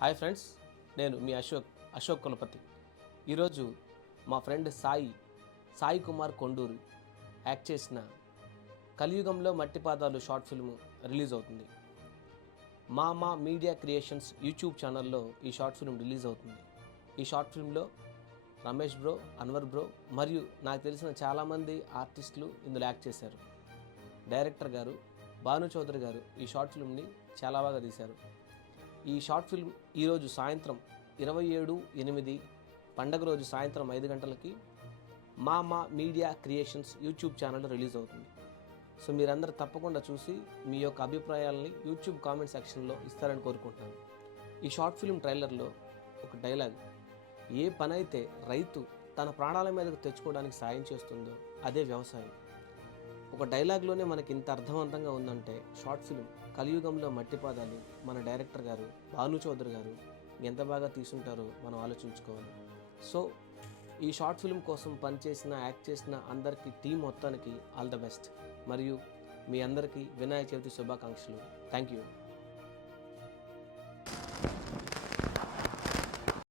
Hi friends, నేను మీ అశోక్ కులపతి. ఈరోజు మా ఫ్రెండ్ సాయి కుమార్ కొండూరు యాక్ట్ చేసిన కలియుగంలో మట్టి పాదాలు షార్ట్ ఫిల్మ్ రిలీజ్ అవుతుంది. మా మీడియా క్రియేషన్స్ యూట్యూబ్ ఛానల్లో ఈ షార్ట్ ఫిల్మ్ రిలీజ్ అవుతుంది. ఈ షార్ట్ ఫిల్మ్లో రమేష్ బ్రో, అన్వర్ బ్రో మరియు నాకు తెలిసిన చాలామంది ఆర్టిస్టులు ఇందులో యాక్ట్ చేశారు. డైరెక్టర్ గారు భాను చౌదరి గారు ఈ షార్ట్ ఫిల్మ్ని చాలా బాగా తీశారు. ఈ షార్ట్ ఫిల్మ్ ఈరోజు సాయంత్రం 27/8 పండగ రోజు సాయంత్రం 5 గంటలకి మా మీడియా క్రియేషన్స్ యూట్యూబ్ ఛానల్లో రిలీజ్ అవుతుంది. సో మీరందరూ తప్పకుండా చూసి మీ యొక్క అభిప్రాయాలని యూట్యూబ్ కామెంట్ సెక్షన్లో ఇస్తారని కోరుకుంటున్నాను. ఈ షార్ట్ ఫిల్మ్ ట్రైలర్లో ఒక డైలాగ్, ఏ పనైతే రైతు తన ప్రాణాల మీదకు తెచ్చుకోవడానికి సాయం చేస్తుందో అదే వ్యవసాయం. ఒక డైలాగ్లోనే మనకి ఇంత అర్థవంతంగా ఉందంటే షార్ట్ ఫిల్మ్ కలియుగంలో మట్టి పాదాలు మన డైరెక్టర్ గారు భాను చౌదరి గారు ఎంత బాగా తీసుంటారో మనం ఆలోచించుకోవాలి. సో ఈ షార్ట్ ఫిల్మ్ కోసం పనిచేసిన యాక్ట్ చేసిన అందరికీ టీం మొత్తానికి ఆల్ ద బెస్ట్. మరియు మీ అందరికీ వినాయక చవితి శుభాకాంక్షలు. Thank you.